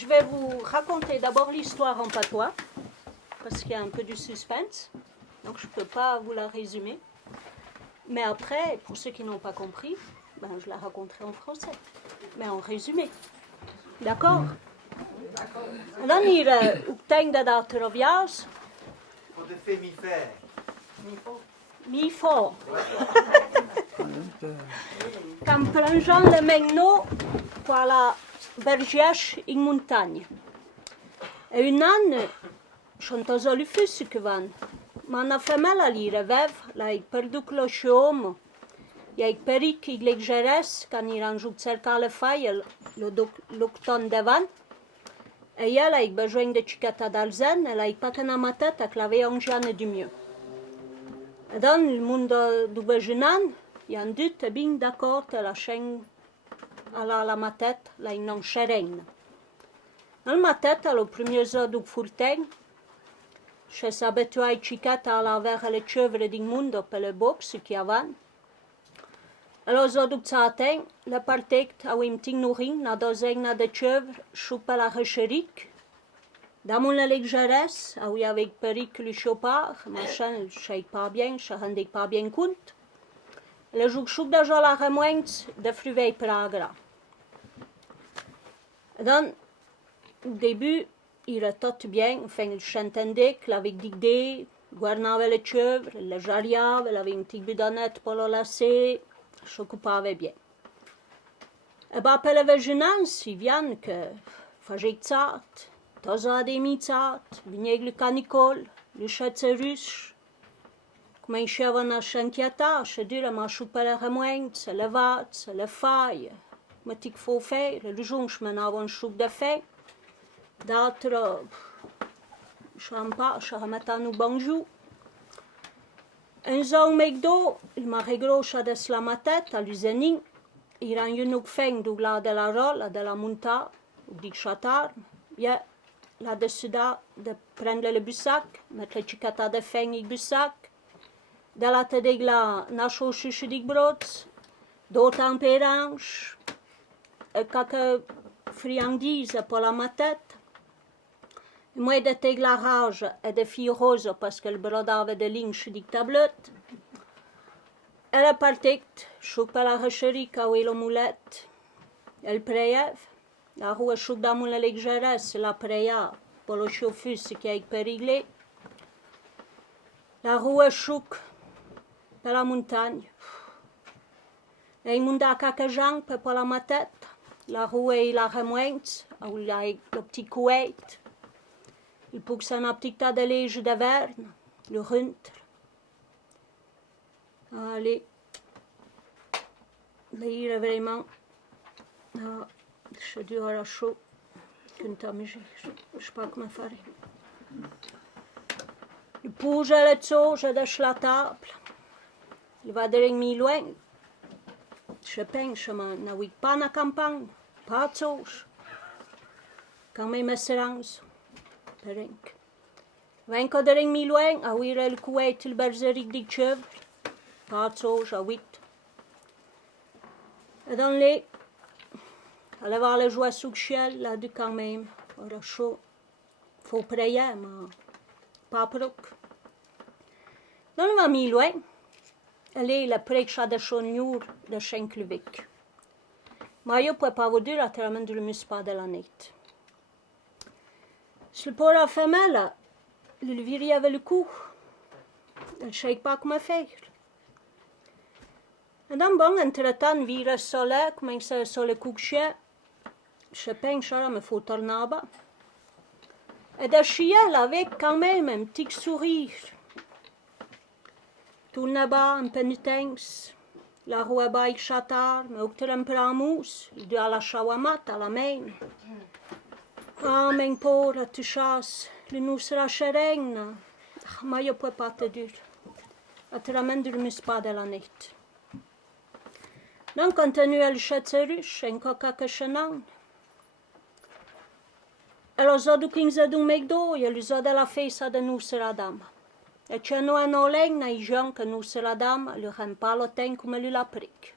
je vais vous raconter d'abord l'histoire en patois, parce qu'il y a un peu du suspense, donc je ne peux pas vous la résumer. Mais après, pour ceux qui n'ont pas compris, ben, je la raconterai en français, mais en résumé. D'accord? En dan hier uiteindelijk dat dat er op jas. Pour te faire m'y faire. Mi fort. Quand plongeant le megno pour la bergère in montagne. Et une année, chantoso le fus que van. Man a fait mal à lire vev, la ik perdu le chaume. Ja ik peric ik leg geres, quand il en joue cerca le faille, l'octon devant. Et ja, la ik besoin de chicata d'alzen, et la ik pas qu'en ma tête à claver un jeune du mieux. Et dans le monde du Bejunan, il y a un doute bien d'accord que la chaîne à la ma tête, la ik non chérène. Dans ma tête, le premier jour du fourtain, je s'habituait à chicata à la vers les chèvres du monde per le box qui avant. Alors, zo du zaten, le partect a wim ting nourring na dozena de chèvres choupa la recherik. Damun la leggeres, a oui avec peric le chopard, machin, je pas bien, je rendais pas bien compte. Le joug choup de la remointe de fruits pragra. Dan, au début, il était tout bien, enfin, il s'entendait avec d'idées, guarnava les chèvres, le jariave, il avait une petite bidonnette pour le lasser, s'occupava bien. Et bien, per la veginance, il vient que faisait zart, toza des mitzat, vinieg le canicole, le chatserus, començaven a s'inquietar, se dire, ma choupa la remointe, se levat, se le faille, ma tic faut faire, le jonge menava un choup de fait, d'altre, je n'aime pas, je remettais nous bonjour. Un jour, McDo, il m'a réglé de la tête à l'usening. Il a eu une fin du lado de la rolle, de la monta, du chatar. Ja, là-dessus de prendre le bussac, mettre le chicata de fin au bussac. De la tête de la nacho chuchu du brot, d'autres tempéranges, quelques friandises pour la tête. Moi, de tegla rage et de filles roses parce qu'elle brodava de linge de tablette. Elle partait, choupa la recherie avec la moulette. Elle priait. La rue choup dans la légèresse, la priait pour le chauffus qui a périglé. La rue choup pour la montagne. Et il m'a quelques jambes pour la tête. La rue et la remointe, avec le petit couette. Il pousse un petit tas de lège de verne, le runtre. Allez, lire vraiment. Ah, je dis à la chaud. Je ne sais pas comment faire. Il pousse le tsoge de la table. Il va de mi loin. Je pense que je n'ai pas na campagne, pas de tsoge. Quand même, c'est rance. Perink. Venko de ring mi loin, a wir el couet il bergerik di chèvre, pas sauge à 8. Et dans les, elle va aller jouer sous ciel, là du quand même, aura chaud. Faut prier, mais pas proc. Dans le mi loin, elle est la precha de choniur de Schenklevic. Mais je ne peux pas vous dire à travers le muspa de la nuit. Se pour la femelle, le viri avait le cou. Elle ne sait pas comment faire. Et dans bon, entre-temps, vire le soleil, commence le soleil coucher. Je pense que me faut tourner bas. Et de chiel avec quand même un petit sourire. Tourne bas en pénitence. La roue baille chatar, mais au un peu en mousse. Il doit la shawamat à la main. Ah, mon pauvre, tu chasses, le nous sera chérègne. Mais je ne peux pas te dire. Tu ramènes du muspa de la nuit. Donc, continue le chatserus, encore quelques chenans. Alors, zo du 15 du McDo, il y a le zo de la festa de nous sera dame. Et tu as nous un oleng, na ijon que nous sera dame, le rend pas le temps comme lui la prique.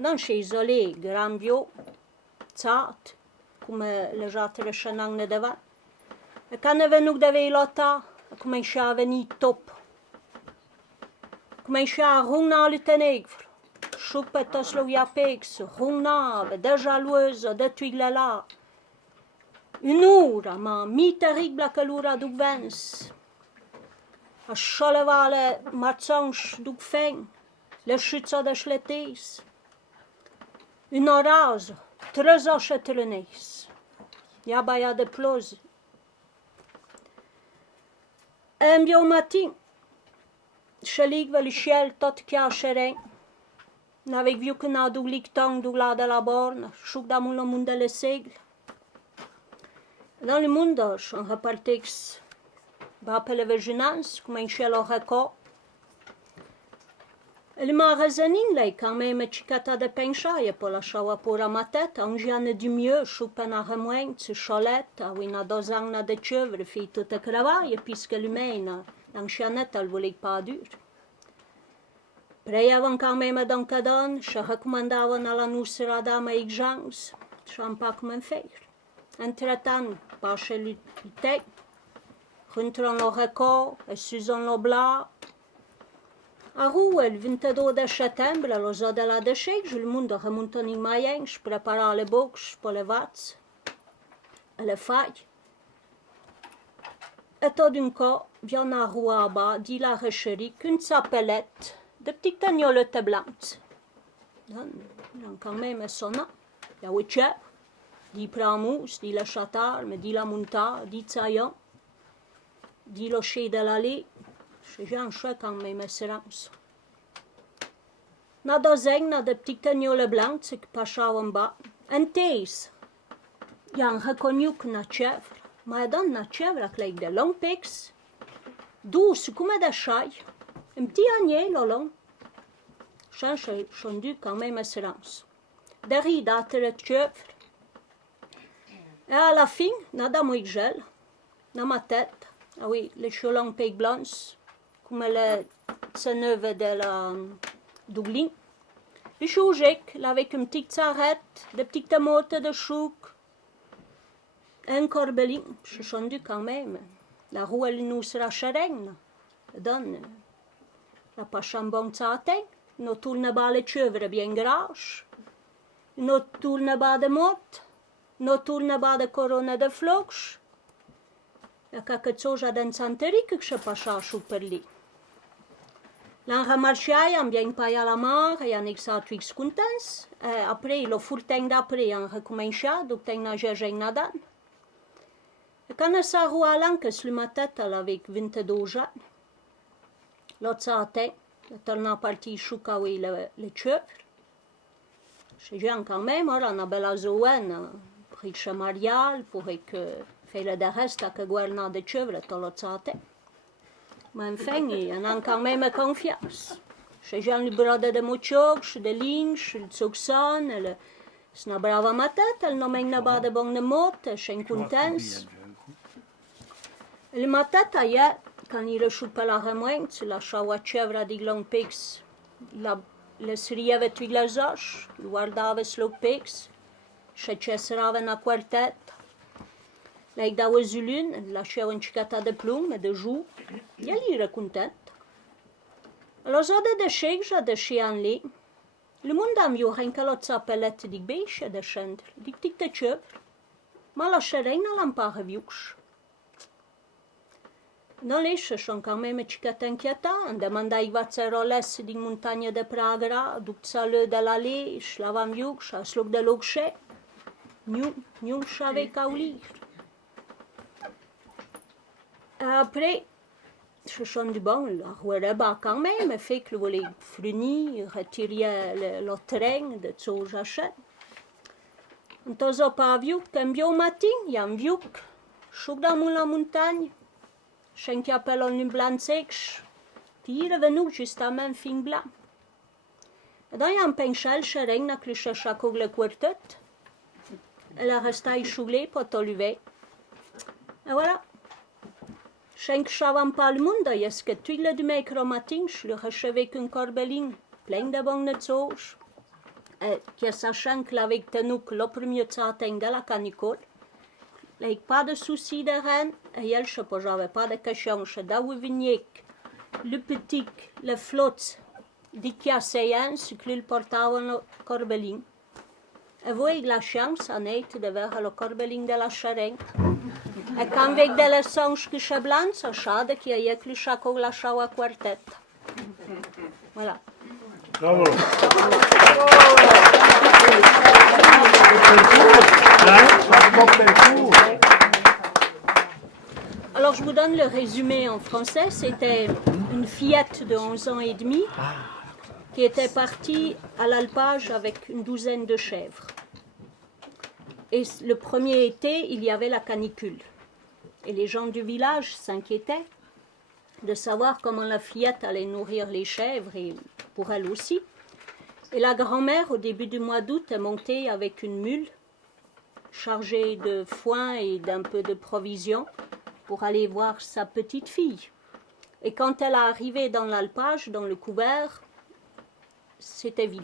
Donc, chez isolé, grand bio, zart. come les altres scenang davant. E quan è venuto da veilota, ha cominciato a venire top. Cominciava a rungna le tenegre. Sciupet lo iapex, rungnava, de jalouse, de tuiglela. Un'ora, ma mi terribile che l'ora du vens. A sciollevale marzange du feng, le schützer de schletes. Un orage, 3 ans chetelenes. Ja, baia de plosi. Un bio matin, chelig ve le ciel tot chiachereng. N'avec vu que n'a du lictang du la de la borne, chouc damunt le monde le segle. Dans le monde, on repartex va per le veginans, come in cielo record. Le magasin lei quand même cicata de pensaie pour la chaua pour ma tête, un giorno du mieux, choupen a remoing, se cholette, a una 2 ans de chèvre, fait toute a cravaille, puisque l'humaine, l'anciennette, elle voulait pas dur. Preiaven quand même dans cadon, se recommandaven a la nostra dama exans, s'en pas comment faire. Entretant, pas chez le tec, rentrant le record, et susan le blas. A rua, il 22 de settembre, allo zoo de la Dechec, le monde remonta in Mayench, prepara le box pour les vats, et les failles. Et tout d'un coup, vient à rua bas, dit la recherie, qu'une sapelette, de petites agnolettes blanches. Donc, quand même, sonna, il y a 8 chèvres, 10 pramous, 10 le chatar, mais 10 la monta, 10 saillants, 10 le chai de l'allée. J'ai un choix quand même assurance. Na 2 ans, de petites agnoles blanches qui passaient en bas. En thèse, il y a reconnu que na chèvre, mais dans na chèvre avec de longs pics, douce comme des chailles, un petit agneau le long. J'ai dû quand même assurance. Derrière d'autres chèvres. Et à la fin, nada muy gel, dans ma tête, ah oui, les cheveux longs pics blancs, comme le Seneuve de la Dublin. Le chougic, avec une petite sarrette, des petites mottes de chouk, un corbelin, je suis dû quand même. La rue, elle nous sera chérègne. Donne, la pache en bon satin, nous tourne bas les chèvres bien grasses, nous tourne bas de mottes, nous tourne bas de couronne de flocs. Il y a quelque chose dans santerie que je passe à per lì. L'an remarchai, am bien pas à la mar, et en exatwix contents. Après, le furteng d'après, on recommença, donc t'en a géré nadan. Et quand ça roule l'anque, le matin, elle avait 22 ans. L'autre satin, elle a parti choucaouer les chèvres. C'est bien quand même, on a belle zoenne, riche marial, pour que fait le reste que gouverner des chèvres tout l'autre satin. Mais enfin, on a quand même confiance. J'ai déjà le brode de mochoc, de linge, de soxon, c'est une brave ma tête, elle n'a même pas de bonne motte, je suis contente. Le matin, quand il reçoit la remointe, la chaua chèvre de long pix, le serieve tu les oches, il guardava slow pix, je cessava na quartet. Like da Zulun, lasciava un cicata de plume, de joue, et elle era content. Alors, de chèvre, de chien lì, le monde a mieux rien que l'autre s'appelette di bêche de chendre, di petite chèvre, mais la chérègne n'a pas revu. Non, les sont quand même cicata inquiétant, demandai vazzeroles di montagne de Pragra, du saleux de l'allée, slavam yux, à slug de l'ogché, nous savait qu'à lire. Après, je suis du bon, la rue quand même, fait que voulait frunir, retirer le train de ce jachet. On n'a pas vu qu'un vieux matin, il y a un vieux, je suis dans la montagne, je suis appelé un blanc sec, puis il est venu justement fin blanc. Et donc, il y a un penchel, je suis dans le chercheur le quartet, elle est restée choulée pour te lever. Et voilà. Je ne savais pas le monde, est-ce que tout le matin, je le recevais qu'un corbelin, plein de bonnes choses. sachant que avec tenuk l'oprimio de la canicule, avec pas de souci de rien, et elle, je n'avais pas de question, je d'où venir le petit, le flotte, d'Ikea Seyen, ce que le portava le corbelin. Et vous avez la chance, en être, de voir le corbelin de la charenque. Et quand avec de la songe que je blanc, ça chade qu'il y a que le chaco la chawa quartet. Voilà. Bravo. Alors je vous donne le résumé en français. C'était une fillette de 11 ans et demi qui était partie à l'alpage avec une douzaine de chèvres. Et le premier été, il y avait la canicule. Et les gens du village s'inquiétaient de savoir comment la fillette allait nourrir les chèvres et pour elle aussi. Et la grand-mère, au début du mois d'août, est montée avec une mule chargée de foin et d'un peu de provisions pour aller voir sa petite fille. Et quand elle est arrivée dans l'alpage, dans le couvert, c'était vide.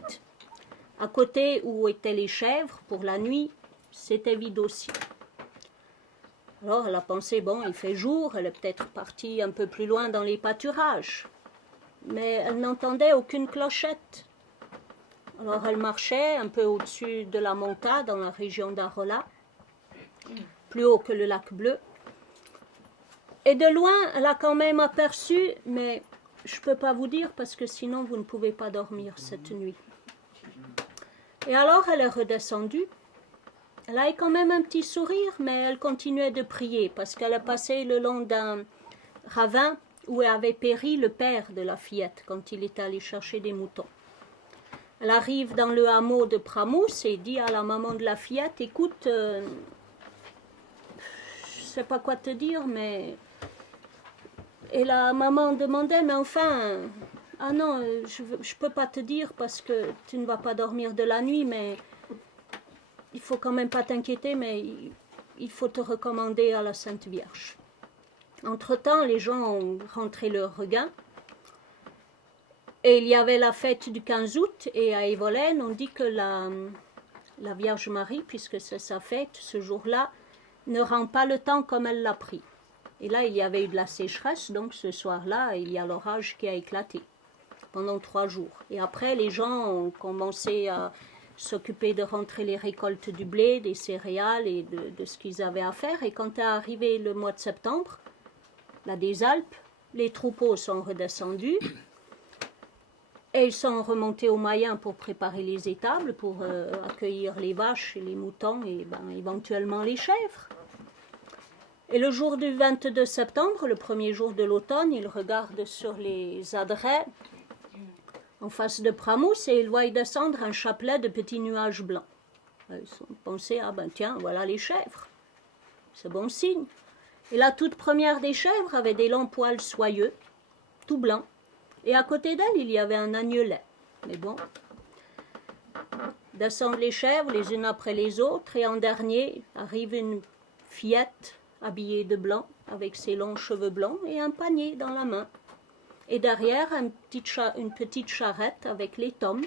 À côté où étaient les chèvres, pour la nuit, c'était vide aussi. Alors elle a pensé, bon, il fait jour, elle est peut-être partie un peu plus loin dans les pâturages. Mais elle n'entendait aucune clochette. Alors elle marchait un peu au-dessus de la montagne, dans la région d'Arola, plus haut que le lac Bleu. Et de loin, elle a quand même aperçu, mais je ne peux pas vous dire parce que sinon vous ne pouvez pas dormir cette nuit. Et alors elle est redescendue. Elle a quand même un petit sourire, mais elle continuait de prier parce qu'elle est passée le long d'un ravin où avait péri le père de la fillette quand il est allé chercher des moutons. Elle arrive dans le hameau de Pramous et dit à la maman de la fillette, écoute, je ne sais pas quoi te dire, mais... Et la maman demandait, mais enfin, ah non, je ne peux pas te dire parce que tu ne vas pas dormir de la nuit, mais il faut quand même pas t'inquiéter, mais il faut te recommander à la Sainte Vierge. Entre-temps, les gens ont rentré leur regain. Et il y avait la fête du 15 août, et à Evolène, on dit que la Vierge Marie, puisque c'est sa fête, ce jour-là, ne rend pas le temps comme elle l'a pris. Et là, il y avait eu de la sécheresse, donc ce soir-là, il y a l'orage qui a éclaté pendant 3 jours. Et après, les gens ont commencé à s'occuper de rentrer les récoltes du blé, des céréales et de ce qu'ils avaient à faire. Et quand est arrivé le mois de septembre, là des Alpes, les troupeaux sont redescendus. Et ils sont remontés au Mayen pour préparer les étables, pour accueillir les vaches et les moutons et éventuellement les chèvres. Et le jour du 22 septembre, le premier jour de l'automne, ils regardent sur les adrets en face de Pramous et ils voient descendre un chapelet de petits nuages blancs. Ils ont pensé, ah ben tiens, voilà les chèvres. C'est bon signe. Et la toute première des chèvres avait des longs poils soyeux, tout blancs. Et à côté d'elle, il y avait un agnelet. Mais bon, descendent les chèvres les unes après les autres, et en dernier arrive une fillette habillée de blanc, avec ses longs cheveux blancs et un panier dans la main. Et derrière, une petite charrette avec les tomes,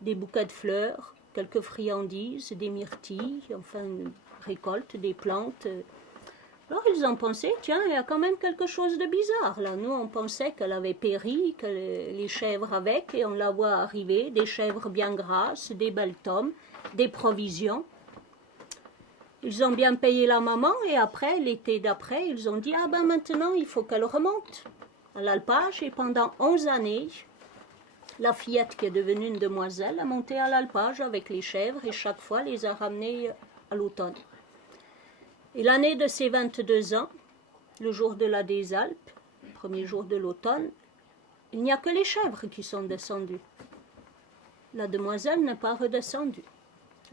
des bouquets de fleurs, quelques friandises, des myrtilles, enfin une récolte, des plantes. Alors ils ont pensé, tiens, il y a quand même quelque chose de bizarre là. Nous, on pensait qu'elle avait péri, que les chèvres avec, et on la voit arriver, des chèvres bien grasses, des belles tomes, des provisions. Ils ont bien payé la maman, et après, l'été d'après, ils ont dit, ah ben maintenant, il faut qu'elle remonte à l'alpage, et pendant 11 années, la fillette qui est devenue une demoiselle a monté à l'alpage avec les chèvres, et chaque fois les a ramenées à l'automne. Et l'année de ses 22 ans, le jour de la des Alpes, le premier jour de l'automne, il n'y a que les chèvres qui sont descendues. La demoiselle n'est pas redescendue.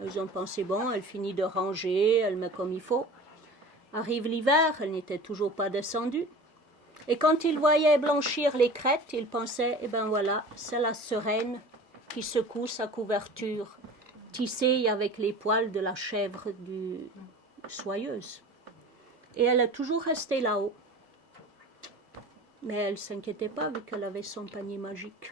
Ils ont pensé, bon, elle finit de ranger, elle met comme il faut. Arrive l'hiver, elle n'était toujours pas descendue. Et quand ils voyaient blanchir les crêtes, ils pensaient, eh ben voilà, c'est la sereine qui secoue sa couverture, tissée avec les poils de la chèvre soyeuse. Et elle est toujours restée là-haut. Mais elle ne s'inquiétait pas vu qu'elle avait son panier magique.